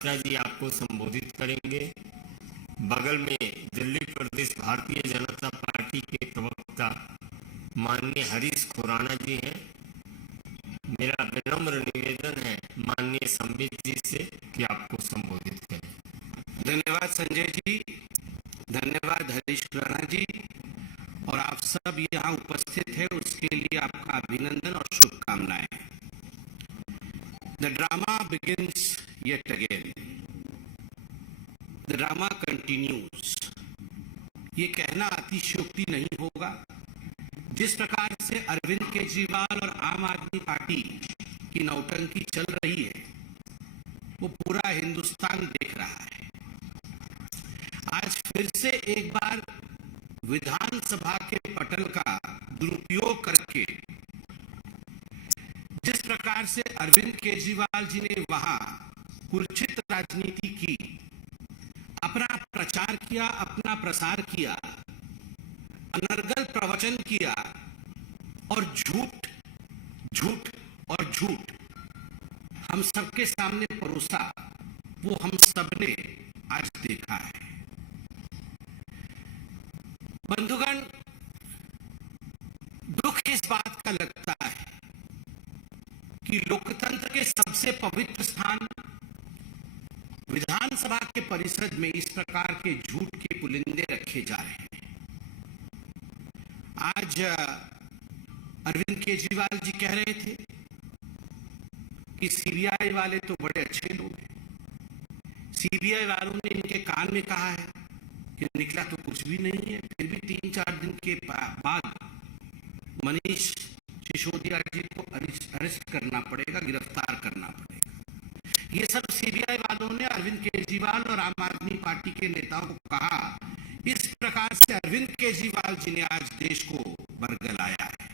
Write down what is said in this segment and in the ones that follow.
मिश्रा जी आपको संबोधित करेंगे। बगल में दिल्ली प्रदेश भारतीय जनता पार्टी के प्रवक्ता माननीय हरीश खुराना जी हैं। मेरा विनम्र निवेदन है माननीय संबित जी से कि आपको संबोधित करें। धन्यवाद संजय जी, धन्यवाद हरीश खुराना जी, और आप सब यहाँ उपस्थित हैं उसके लिए आपका अभिनंदन और शुभकामनाएं। The drama begins yet again. The drama continues. ये कहना अतिशयोक्ति नहीं होगा। जिस प्रकार से अरविंद केजरीवाल और आम आदमी पार्टी की नौटंकी चल रही है वो पूरा हिंदुस्तान देख रहा है। आज फिर से एक बार विधानसभा के पटल का दुरुपयोग करके जिस प्रकार से अरविंद केजरीवाल जी ने वहां कुर्चित राजनीति की, अपना प्रचार किया, अपना प्रसार किया, अनर्गल प्रवचन किया और झूठ झूठ और झूठ हम सबके सामने परोसा, वो हम सबने आज देखा है। बंधुगण, दुख इस बात का लगता है कि लोकतंत्र के सबसे पवित्र स्थान विधानसभा के परिसर में इस प्रकार के झूठ के पुलिंदे रखे जा रहे हैं। आज अरविंद केजरीवाल जी कह रहे थे कि सीबीआई वाले तो बड़े अच्छे लोग हैं। सीबीआई वालों ने इनके कान में कहा है कि निकला तो कुछ भी नहीं है, फिर भी 3-4 दिन के बाद मनीष सिसोदिया जी को अरेस्ट करना पड़ेगा, गिरफ्तार करना पड़ेगा। ये सब सीबीआई वालों ने अरविंद केजरीवाल और आम आदमी पार्टी के नेताओं को कहा। इस प्रकार से अरविंद केजरीवाल जी ने आज देश को बरगलाया है।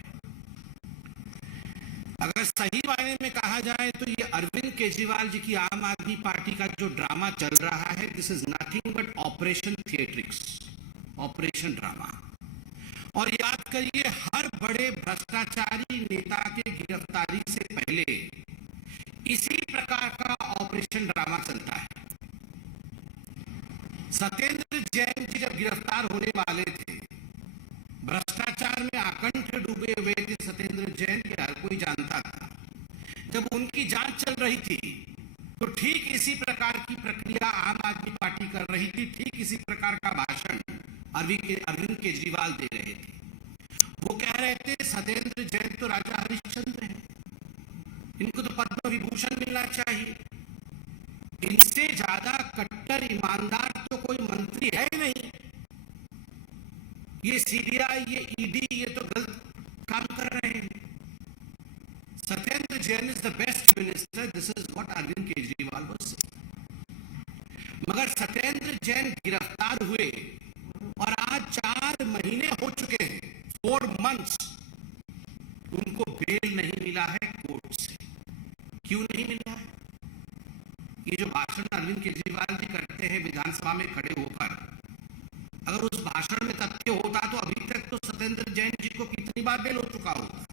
अगर सही मायने में कहा जाए तो ये अरविंद केजरीवाल जी की आम आदमी पार्टी का जो ड्रामा चल रहा है, this is nothing but operation theatrics, operation drama. और याद करिए, हर बड़े भ्रष्टाचारी नेता के गिरफ्तारी से पहले इसी प्रकार का ऑपरेशन ड्रामा चलता है। सत्येंद्र जैन जी जब गिरफ्तार होने वाले थे, भ्रष्टाचार में आकंठ डूबे हुए थे सत्येंद्र जैन के, हर कोई जानता था। जब उनकी जांच चल रही थी तो ठीक इसी प्रकार की प्रक्रिया आम आदमी पार्टी कर रही थी, ठीक इसी प्रकार का भाषण अरविंद केजरीवाल दे रहे थे। वो कह रहे थे सत्येंद्र जैन तो राजा हरिश्चंद्र है, इनको तो पद्म विभूषण मिलना चाहिए, इनसे ज्यादा कट्टर ईमानदार तो कोई मंत्री है ही नहीं। ये सीबीआई, ये ईडी, ये तो गलत काम कर रहे हैं। Satyendra Jain is the best minister, this is what Arvind Kejriwal was saying. मगर सत्येंद्र जैन गिरफ्तार हुए और आज 4 महीने हो चुके हैं, 4 months, उनको बेल नहीं मिला है कोर्ट से। क्यों नहीं मिला है? ये जो भाषण अरविंद केजरीवाल जी करते हैं विधानसभा में खड़े होकर, अगर उस भाषण में तथ्य होता तो अभी तक तो सत्येंद्र जैन जी को कितनी बार बेल हो चुका होता।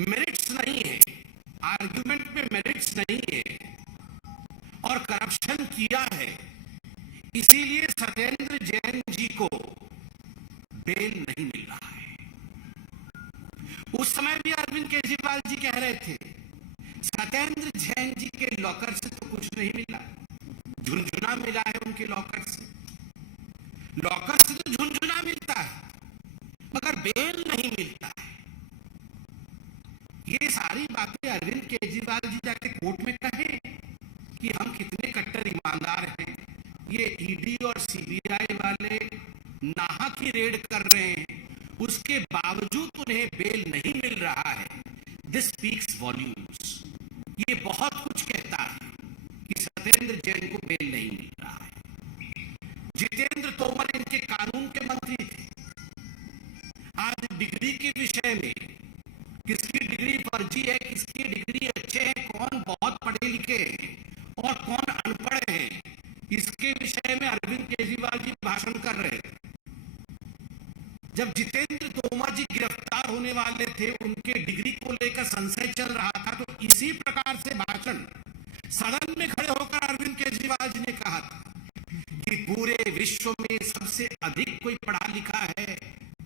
मेरिट्स नहीं है, आर्गुमेंट में मेरिट्स नहीं है और करप्शन किया है, इसीलिए सत्येंद्र जैन जी को बेल नहीं मिल रहा है। उस समय भी अरविंद केजरीवाल जी कह रहे थे सत्येंद्र जैन जी के लॉकर से तो कुछ नहीं मिला, झुनझुना मिला है उनके लॉकर से। लॉकर से तो झुनझुना मिलता है मगर बेल नहीं मिलता है। ये सारी बातें अरविंद केजरीवाल जी जाके कोर्ट में कहें कि हम कितने कट्टर ईमानदार हैं। ये ईडी और सीबीआई वाले नाहक की रेड कर रहे हैं, उसके बावजूद उन्हें बेल नहीं मिल रहा है। This speaks volumes. ये बहुत कुछ कहता है कि सत्येंद्र जैन को बेल नहीं मिल रहा है। जितेंद्र तोमर इनके कानून के मंत्री थे। आज डिग्री के विषय में किसकी डिग्री फर्जी है, किसकी डिग्री अच्छे है, कौन बहुत पढ़े लिखे हैं और कौन अनपढ़ है, इसके विषय में अरविंद केजरीवाल जी भाषण कर रहे थे। जब जितेंद्र तोमर जी गिरफ्तार होने वाले थे, उनके डिग्री को लेकर संशय चल रहा था, तो इसी प्रकार से भाषण सदन में खड़े केजरीवाल जी ने कहा था कि पूरे विश्व में सबसे अधिक कोई पढ़ा लिखा है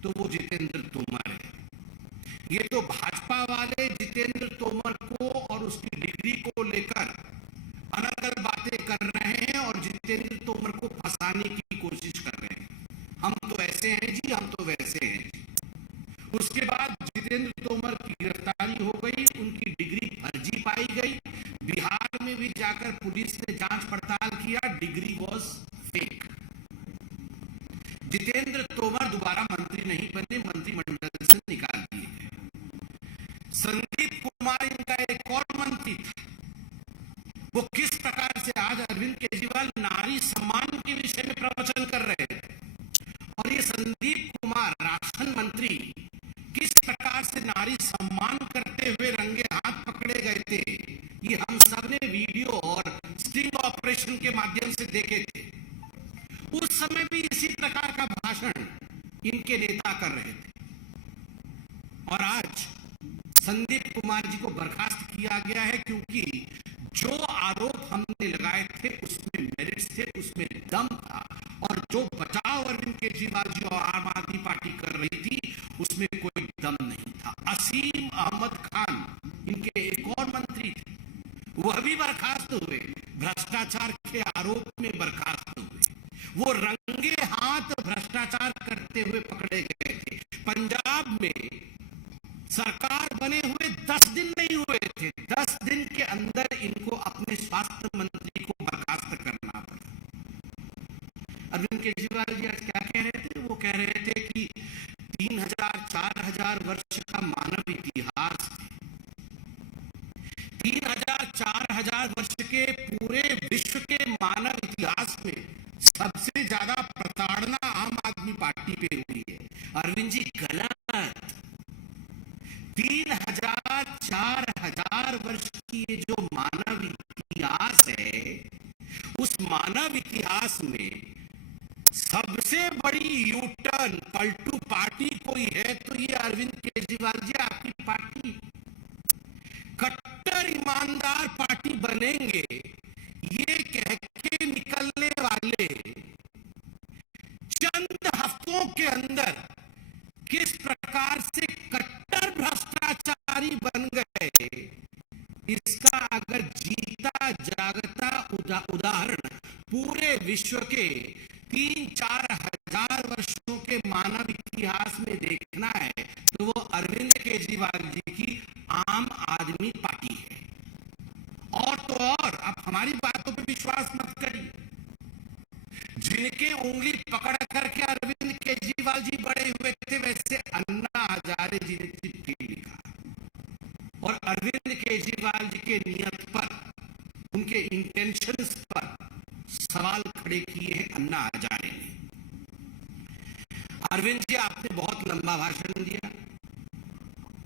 तो वो जितेंद्र तोमर है। ये तो भाजपा वाले जितेंद्र तोमर को और उसकी डिग्री को लेकर अलग अलग बातें कर रहे हैं और जितेंद्र तोमर को फंसाने की कोशिश कर रहे हैं। हम तो ऐसे हैं जी, हम तो वैसे हैं जी। उसके बाद जितेंद्र तोमर की गिरफ्तारी हो गई, उनकी डिग्री फर्जी पाई गई। बिहार में भी जाकर पुलिस ने जांच पड़ताल किया, degree was fake. Jitendra Tomar दोबारा मंत्री नहीं बने, मंत्रिमंडल से निकाल दिए गए। संदीप कुमार इनका एक और मंत्री था। वो किस प्रकार से आज अरविंद केजरीवाल नारी सम्मान के विषय में प्रवचन कर रहे थे और ये संदीप कुमार राशन मंत्री किस प्रकार से नारी सम्मान करते हुए रंगे हाथ पकड़े गए थे, ये हम सब ने वीडियो और स्टिंग ऑपरेशन के माध्यम से देखे थे। उस समय भी इसी प्रकार का भाषण इनके नेता कर रहे थे और आज संदीप कुमार जी को बर्खास्त किया गया है क्योंकि जो आरोप हमने लगाए थे उसमें मेरिट्स थे, उसमें दम था और जो बचाव अरविंद केजरीवाल जी और आम आदमी पार्टी कर रही थी उसमें कोई दम नहीं था। असीम अहमद खान इनके एक और मंत्री थे, वह भी बर्खास्त हुए, भ्रष्टाचार के आरोप में बर्खास्त हुए। वो रंगे हाथ भ्रष्टाचार करते हुए पकड़े गए थे। पंजाब में सरकार बने हुए 10 दिन नहीं हुए थे, 10 दिन के अंदर इनको अपने स्वास्थ्य मंत्री को बर्खास्त करना पड़ा। अरविंद केजरीवाल जी आज क्या कह रहे थे? वो कह रहे थे कि 3000-4000 वर्ष का मानव इतिहास, 3000-4000 वर्ष के पूरे विश्व के मानव इतिहास में सबसे ज्यादा प्रताड़ना आम आदमी पार्टी पे हुई है। अरविंद जी गलत। 3000-4000 वर्ष की ये जो मानव इतिहास है, उस मानव इतिहास में सबसे बड़ी यूटर्न पलटू पार्टी कोई है तो ये अरविंद केजरीवाल जी आपकी पार्टी। कट्टर ईमानदार पार्टी बनेंगे ये कह के निकलने वाले चंद हफ्तों के अंदर किस प्रकार से कट्टर भ्रष्टाचारी बन गए, इसका अगर जीता जागता उदाहरण पूरे विश्व के 3-4 हजार वर्षों के मानव इतिहास में देखना है तो वो अरविंद केजरीवाल जी की आम आदमी पार्टी है। और तो और आप हमारी बातों पे विश्वास मत करिए। जिनके उंगली पकड़ करके अरविंद केजरीवाल जी बड़े हुए थे वैसे अन्ना हजारे जी ने चिट्ठी लिखा और अरविंद केजरीवाल जी के नियत पर, उनके इंटेंशंस पर सवाल खड़े किए हैं अन्ना हजारे ने। अरविंद जी आपने बहुत लंबा भाषण दिया,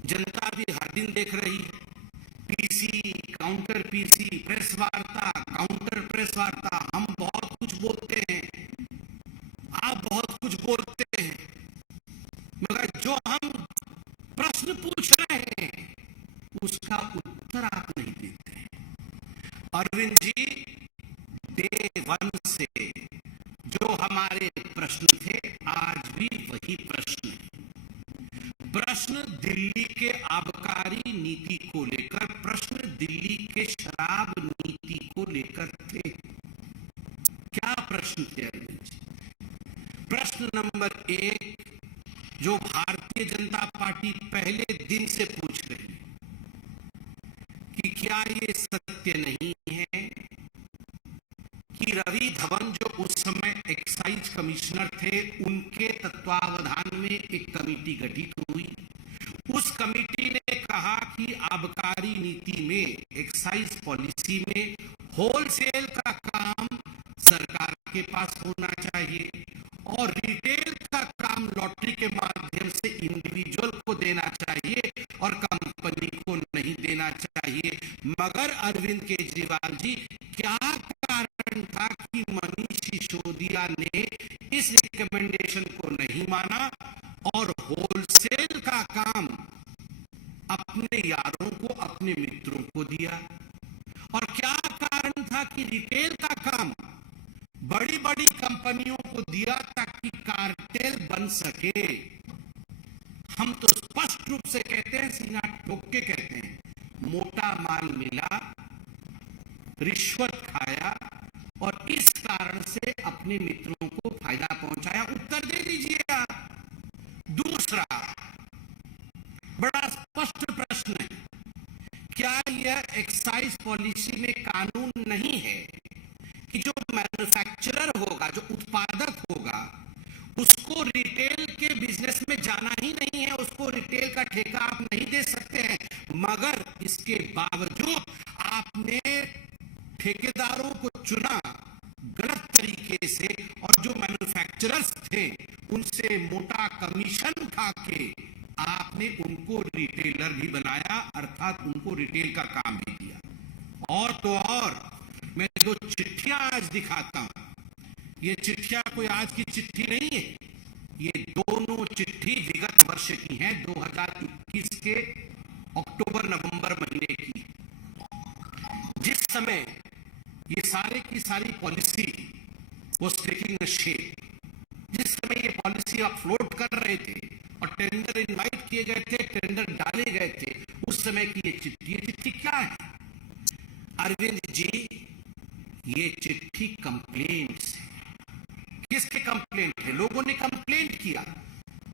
जनता भी हर दिन देख रही है। पीसी, काउंटर पीसी, प्रेस वार्ता, काउंटर प्रेस वार्ता, हम बहुत कुछ बोलते हैं, आप बहुत कुछ बोलते हैं, मगर जो हम प्रश्न पूछ रहे हैं उसका उत्तर आप नहीं देते। अरविंद जी डे 1 से जो हमारे प्रश्न थे आज भी वही प्रश्न है। प्रश्न दिल्ली के आबकारी नीति को लेकर, प्रश्न दिल्ली के शराब नीति को लेकर थे। क्या प्रश्न थे अरविंद जी? प्रश्न नंबर 1 जो भारतीय जनता पार्टी पहले दिन से पूछ रही है कि क्या ये सत्य नहीं है कि रवि धवन जो उस समय एक्साइज कमिश्नर थे उनके तत्वावधान में एक कमेटी गठित हुई। उस कमेटी ने कहा कि आबकारी नीति में, एक्साइज पॉलिसी में होलसेल का काम सरकार के पास होना चाहिए और रिटेल का काम लॉटरी के माध्यम से इंडिविजुअल को देना चाहिए और कंपनी को नहीं देना चाहिए। मगर अरविंद केजरीवाल जी क्या कारण था कि मनीष सिसोदिया ने इस रिकमेंडेशन को नहीं माना और होलसेल का काम अपने यारों को, अपने मित्रों को दिया? और क्या कारण था कि रिटेल का काम बड़ी बड़ी कंपनियों को दिया ताकि कार्टेल बन सके। हम तो स्पष्ट रूप से कहते हैं, सीना ठोक के कहते हैं, मोटा माल मिला, रिश्वत खाया और इस कारण से अपने मित्रों को फायदा पहुंचाया। उत्तर दे दीजिए आप। दूसरा बड़ा स्पष्ट प्रश्न है, क्या यह एक्साइज पॉलिसी में कानून नहीं है कि जो मैन्युफैक्चरर होगा, जो उत्पादक होगा, उसको रिटेल के बिजनेस में जाना ही नहीं है, उसको रिटेल का ठेका आप नहीं दे सकते हैं, मगर इसके बावजूद आपने ठेकेदारों को चुना गलत तरीके से और जो मैन्युफैक्चरर्स थे उनसे मोटा कमीशन खा के आपने उनको रिटेलर भी बनाया, अर्थात उनको रिटेल का काम भी दिया। और तो और मैं जो चिट्ठियां आज दिखाता हूं, ये चिट्ठियां कोई आज की चिट्ठी नहीं है, ये दोनों चिट्ठी विगत वर्ष की हैं, 2021 के अक्टूबर नवंबर महीने की, जिस समय ये सारे की सारी policy was taking a shape, जिस समय ये पॉलिसी आप फ्लोट कर रहे थे और टेंडर इनवाइट किए गए थे, टेंडर डाले गए थे, उस समय की ये चिट्ठी क्या है? अरविंद जी, ये चिट्ठी कंप्लेंट्स है। किसके कंप्लेंट है? लोगों ने कंप्लेंट किया,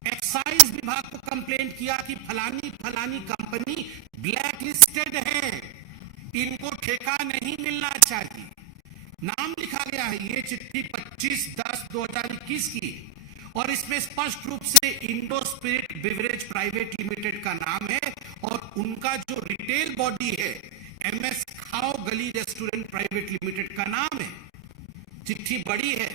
एक्साइज विभाग को कंप्लेंट किया कि फलानी फलानी कंपनी ब्लैक लिस्टेड है, इनको ठेका नहीं मिलना चाहिए। नाम लिखा गया है, ये चिट्ठी 25/10/2021 की है और इसमें स्पष्ट रूप से Indo spirit beverage private limited का नाम है और उनका जो रिटेल बॉडी है MS खाओ गली रेस्टोरेंट प्राइवेट लिमिटेड का नाम है। चिट्ठी बड़ी है,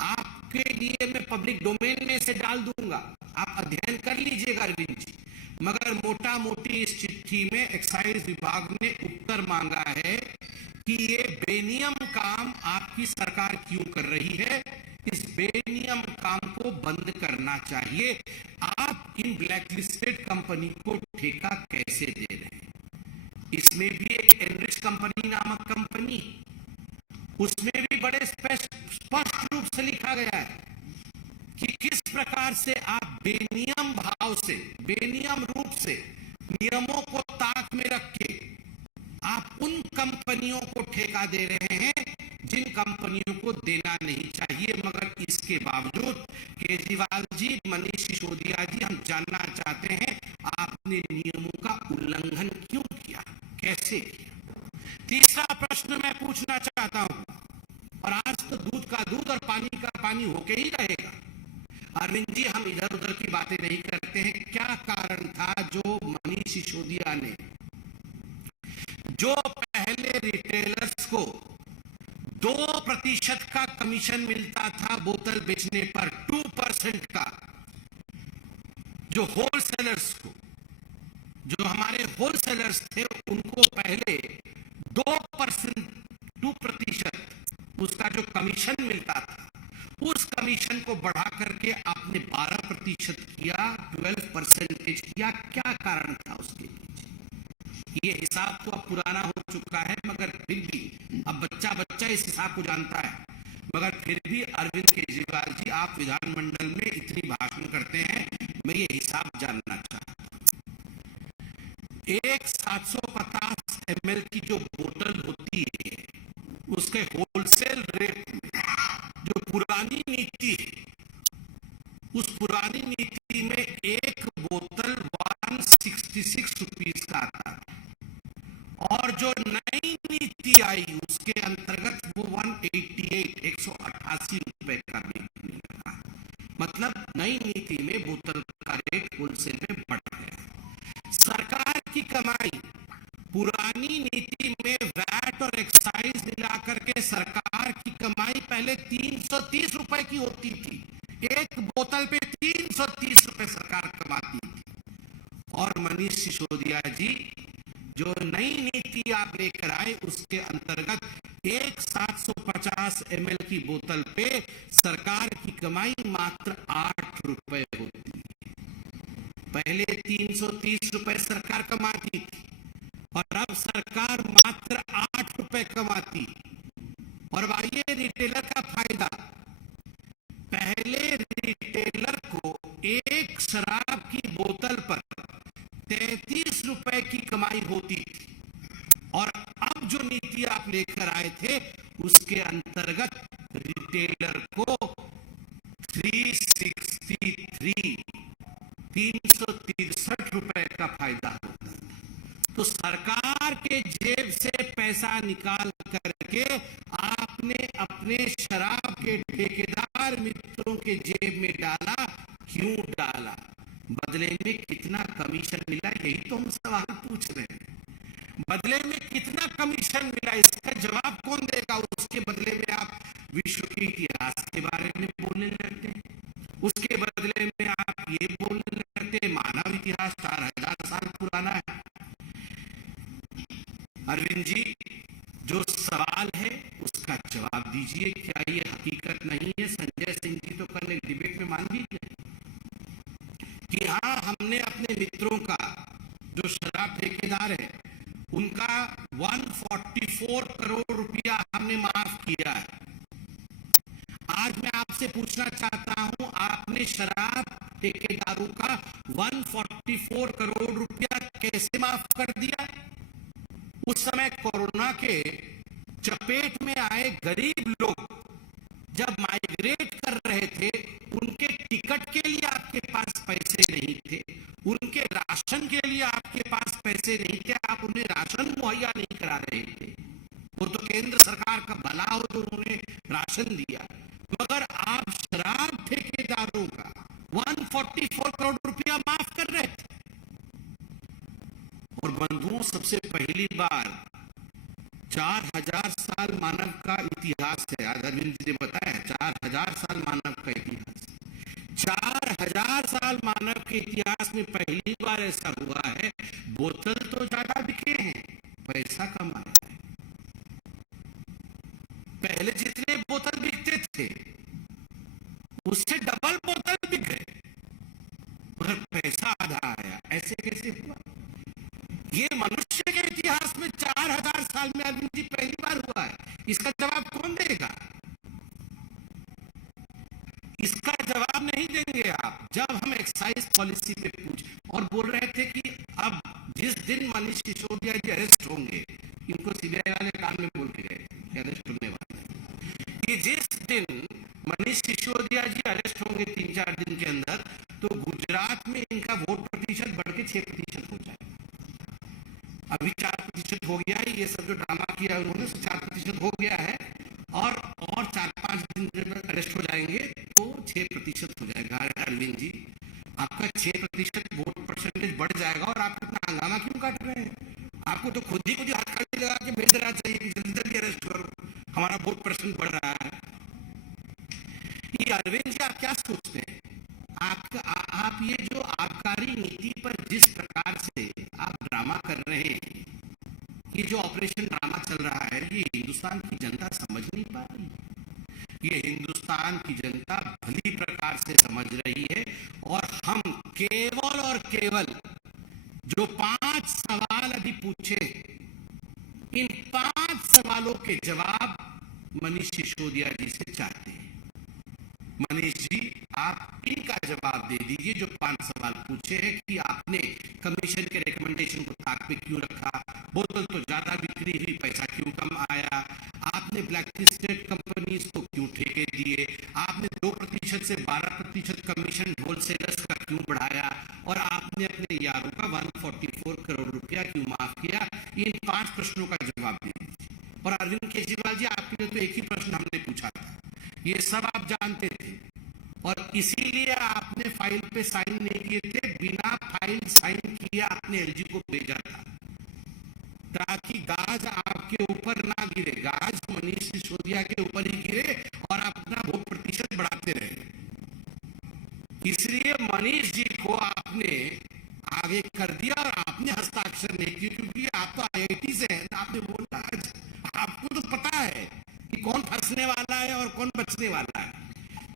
आपके लिए मैं पब्लिक डोमेन में से डाल दूंगा, आप अध्ययन कर लीजिएगा अरविंद जी। मगर मोटा मोटी इस चिट्ठी में एक्साइज विभाग ने उत्तर मांगा है कि ये बेनियम काम आपकी सरकार क्यों कर रही है, इस बेनियम काम को बंद करना चाहिए। आप इन ब्लैकलिस्टेड कंपनी को ठेका कैसे दे रहे हैं? इसमें भी एक एनरिच कंपनी नामक कंपनी, उसमें भी बड़े स्पष्ट रूप से लिखा गया है कि किस प्रकार से आप बेनियम भाव से, बेनियम रूप से नियमों को ताक में रख के आप उन कंपनियों को ठेका दे रहे हैं जिन कंपनियों को देना नहीं चाहिए। मगर इसके बावजूद केजरीवाल जी, मनीष सिसोदिया जी, हम जानना चाहते हैं आपने नियमों का उल्लंघन क्यों किया, कैसे किया? तीसरा प्रश्न मैं पूछना चाहता हूं, और आज तो दूध का दूध और पानी का पानी होके ही रहेगा। अरविंद जी, हम इधर उधर की बातें नहीं करते हैं। क्या कारण था जो मनीष सिसोदिया ने, जो पहले रिटेलर्स को 2% का कमीशन मिलता था बोतल बेचने पर, 2% का, जो होलसेलर्स को, जो हमारे होलसेलर्स थे उनको पहले 2% उसका जो कमीशन मिलता था, उस कमीशन को बढ़ा करके आपने 12% किया, 12% किया। क्या कारण था उसके पीछे? ये हिसाब तो अब पुराना हो चुका है, मगर फिर भी अब बच्चा बच्चा इस हिसाब को जानता है। मगर फिर भी अरविंद केजरीवाल जी, आप विधानमंडल में इतनी भाषण करते हैं, मैं ये हिसाब जानना चाहता हूं। एक 750 ml की जो बोतल होती है, उसके होलसेल रेट में जो पुरानी नीति है, उस पुरानी नीति में एक बोतल 166 रुपीज का आता है, और जो नई नीति आई उसके अंतर्गत वो 188 रुपए का बिकने लगा। मतलब नई नीति में बोतल का रेट होलसेल में बढ़ गया। सरकार की कमाई पुरानी नीति में वैट और एक्साइज मिला करके सरकार की कमाई पहले 330 रुपए की होती थी, एक बोतल पे 330 रुपए सरकार कमाती थी। और मनीष सिसोदिया जी, जो नई नीति आप लेकर आए उसके अंतर्गत एक 750 ml की बोतल पे सरकार की कमाई मात्र 8 रुपए होती है। पहले 330 रुपए सरकार कमाती थी और अब सरकार मात्र 8 रुपए कमाती। और आइए रिटेलर का फायदा। पहले रिटेलर को एक शराब की बोतल पर 33 रुपए की कमाई होती थी, और अब जो नीति आप लेकर आए थे उसके अंतर्गत रिटेलर को 363 रुपए का फायदा होता है। तो सरकार के जेब से पैसा निकाल करके आपने अपने शराब के ठेकेदार मित्रों के जेब में डाला। क्यों डाला? बदले में कितना कमीशन मिला, यही तो हम सवाल पूछ रहे हैं। बदले में कितना कमीशन मिला, इसका जवाब कौन देगा? उसके बदले में आप विश्व के इतिहास के बारे में बोलने लगते, उसके बदले में आप ये बोलने लगते मानव इतिहास 4000 साल पुराना है। अरविंद जी, जो सवाल है उसका जवाब दीजिए। क्या ये हकीकत नहीं है? संजय सिंह जी तो कल एक डिबेट में मान लीजिए कि हाँ, हमने अपने मित्रों का, जो शराब ठेकेदार है, उनका 144 करोड़ रुपया हमने माफ किया है। आज मैं आपसे पूछना चाहता हूं, आपने शराब ठेकेदारों का 144 करोड़ रुपया कैसे माफ कर दिया? उस समय कोरोना के चपेट में आए गरीब लोग जब माइग्रेट कर रहे थे, उनके टिकट के लिए आपके पास पैसे नहीं थे, उनके राशन के लिए आपके पास पैसे नहीं थे, आप उन्हें राशन मुहैया नहीं करा रहे थे। वो तो केंद्र सरकार का भला हो तो उन्होंने राशन दिया, मगर आप शराब ठेकेदारों का 144 करोड़ रुपया माफ कर रहे थे। और बंधुओं, सबसे पहली बार 4000 साल मानव का इतिहास है। आज अरविंद जी ने बताया 4000 साल मानव का इतिहास। 4000 साल मानव के इतिहास में पहली बार ऐसा हुआ है, बोतल तो ज्यादा बिके हैं, पैसा कम आया है। पहले जितने बोतल बिकते थे उससे डबल बोतल बिक गए, मगर पैसा आधा आया। ऐसे कैसे हुआ? ये मनुष्य के इतिहास में 4000 साल में अरविंद जी पहली बार हुआ है। इसका जवाब कौन देगा? इसका जवाब नहीं देंगे आप। जब हम एक्साइज पॉलिसी पे पूछ और बोल रहे थे कि अब जिस दिन मनीष सिसोदिया जी अरेस्ट होंगे, इनको सीबीआई वाले काम में बोल के गए अरेस्ट होने वाले, कि जिस दिन मनीष सिसोदिया जी अरेस्ट होंगे 3-4 दिन के अंदर, तो गुजरात में इनका वोट प्रतिशत बढ़ के 6% हो जाए। अभी 4% हो गया है। ये सब जो ड्रामा किया उन्होंने 4% हो गया है, और 4-5 दिन में अरेस्ट हो जाएंगे तो 6% हो जाएगा। अरविंद जी, आपका 6% वोट परसेंटेज बढ़ जाएगा और आप इतना हंगामा क्यों काट रहे हैं? आपको तो खुद ही हाथ खाली लगा के भेज देना चाहिए कि जल्दी जल्दी अरेस्ट करो, हमारा वोट परसेंट बढ़ रहा है। ये अरविंद जी, आप क्या सोचते हैं? आप ये जो आबकारी नीति पर जिस प्रकार से आप ड्रामा कर रहे हैं, ये जो ऑपरेशन ड्रामा चल रहा है, ये हिंदुस्तान की जनता समझ नहीं पा रही। ये हिंदुस्तान की जनता भली प्रकार से समझ रही है, और हम केवल और केवल जो 5 सवाल अभी पूछे, इन 5 सवालों के जवाब मनीष सिसोदिया जी से चाहते हैं। मनीष जी, आप इनका जवाब दे दीजिए। जो 5 सवाल पूछे हैं कि आपने कमीशन के रिकमेंडेशन को ताक पे क्यों रखा, बोतल तो ज्यादा बिक्री हुई, पैसा क्यों कम आया, आपने ब्लैक लिस्टेड कंपनीज को क्यों ठेके दिए, आपने 2% से 12% कमीशन होलसेलर्स का क्यों बढ़ाया, और आपने अपने यारों का 144 करोड़ रुपया क्यों माफ किया। इन 5 प्रश्नों का जवाब दे दीजिए। और अरविंद केजरीवाल जी, आपके लिए तो एक ही प्रश्न हमने पूछा था, ये सब आप जानते थे, और इसीलिए आपने फाइल पे साइन नहीं किए थे। बिना फाइल साइन किए आपने एलजी को भेजा था, ताकि गाज आपके ऊपर ना गिरे, गाज मनीष सिसोदिया के ऊपर ही गिरे और आप अपना वोट प्रतिशत बढ़ाते रहे। इसलिए मनीष जी को आपने आगे कर दिया, और आपने हस्ताक्षर नहीं किए, क्योंकि आप तो आईआईटी से हैं। आपने बोला, आपको तो पता है कि कौन फंसने वाला है और कौन बचने वाला है।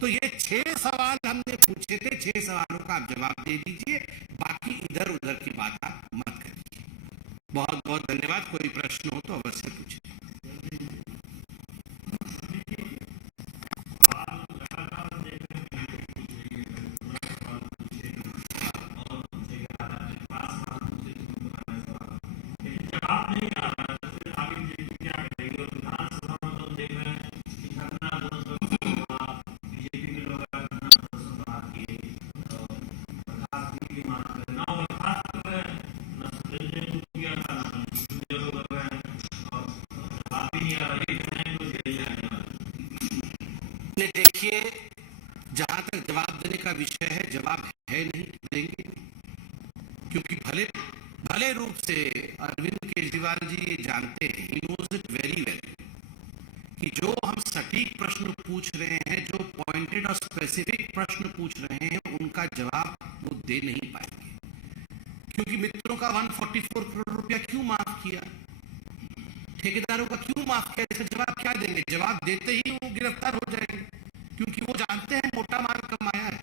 तो ये 6 सवाल हमने पूछे थे, 6 सवालों का आप जवाब दे दीजिए, बाकी इधर उधर की बात आप मत करिए। बहुत बहुत धन्यवाद। कोई प्रश्न हो तो अवश्य पूछिए। नहीं, देखिए, जहां तक जवाब देने का विषय है, जवाब है नहीं देंगे, क्योंकि भले भले रूप से अरविंद केजरीवाल जी ये जानते हैं, he knows it very well, कि जो हम सटीक प्रश्न पूछ रहे हैं, जो पॉइंटेड और स्पेसिफिक प्रश्न पूछ रहे हैं, उनका जवाब वो दे नहीं पाएंगे। क्योंकि मित्रों का 144 करोड़ रुपया क्यों माफ किया, ठेकेदारों का क्यों माफ किया, इसका जवाब क्या देंगे? जवाब देते ही वो गिरफ्तार हो जाएंगे, क्योंकि वो जानते हैं मोटा माल कमाया है,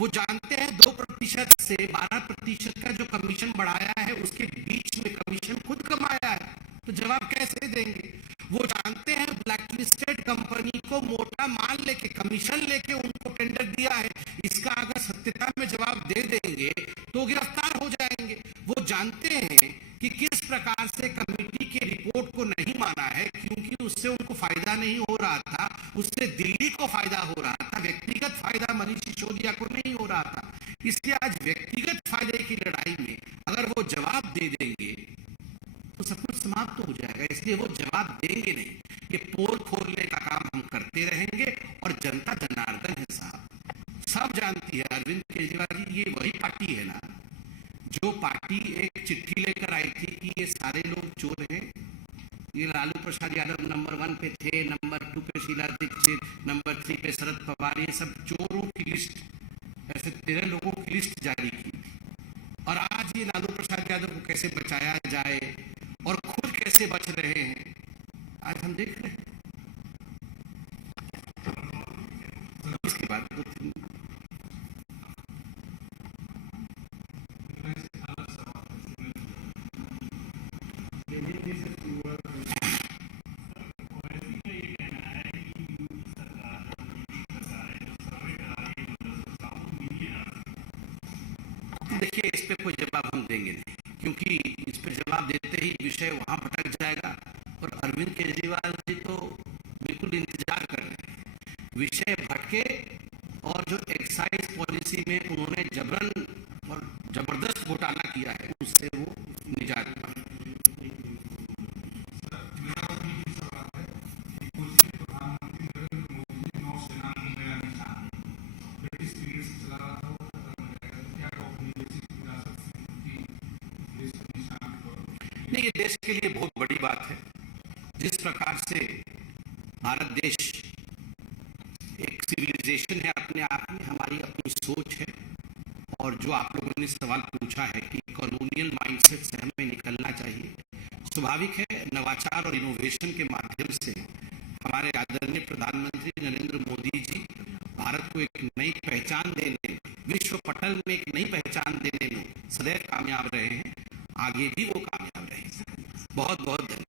वो जानते हैं 2% से 12% का जो कमीशन बढ़ाया है, उसके बीच में कमीशन खुद कमाया है, तो जवाब कैसे देंगे? वो जानते हैं ब्लैकलिस्टेड कंपनी को मोटा माल लेके, कमीशन लेके उनको टेंडर दिया है, इसका अगर सत्यता में जवाब दे देंगे तो गिरफ्तार हो जाएंगे। वो जानते हैं कि किस प्रकार से कमेटी के रिपोर्ट को नहीं माना है, क्योंकि उससे उनको फायदा नहीं हो रहा था, उससे दिल्ली को फायदा हो रहा था, व्यक्तिगत फायदा मनीष सिसोदिया को नहीं हो रहा था। इसलिए आज व्यक्तिगत फायदे की लड़ाई में अगर वो जवाब दे देंगे तो सब कुछ समाप्त हो जाएगा। इसलिए वो जवाब देंगे नहीं, ये पोल खोलने का काम हम करते रहेंगे। और जनता जनार्दन है साहब, सब जानती है अरविंद केजरीवाल जी, ये वही पार्टी है ना जो पार्टी एक चिट्ठी लेकर आई थी कि ये सारे लोग चोर हैं, ये लालू प्रसाद यादव नंबर 1 पे थे, नंबर 2 पे शीला दीक्षित, नंबर 3 पे शरद पवार, ये सब चोरों की लिस्ट, ऐसे 13 लोगों की लिस्ट जारी की। और आज ये लालू प्रसाद यादव को कैसे बचाया जाए और खुद कैसे बच रहे हैं, आज हम देख रहे हैं। इसके बाद देखिए, इस पे कोई जवाब हम देंगे नहीं, क्योंकि इस पे जवाब देते ही विषय वहां भटक जाएगा। और अरविंद केजरीवाल जी तो बिल्कुल इंतजार कर रहे हैं विषय भटके, और जो एक्साइज पॉलिसी में उन्होंने जबरन और जबरदस्त घोटाला किया है, उससे वो निजात पाए। नहीं, ये देश के लिए बहुत बड़ी बात है। जिस प्रकार से भारत देश एक सिविलाइजेशन है अपने आप में, हमारी अपनी सोच है, और जो आप लोगों ने सवाल पूछा है कि कॉलोनियल माइंडसेट से हमें निकलना चाहिए, स्वाभाविक है नवाचार और इनोवेशन के माध्यम से हमारे आदरणीय प्रधानमंत्री नरेंद्र मोदी जी भारत को एक नई पहचान देने, विश्व पटल में एक नई पहचान देने में सदैव कामयाब रहे हैं, आगे भी वो कामयाब रहेंगे। बहुत बहुत धन्यवाद।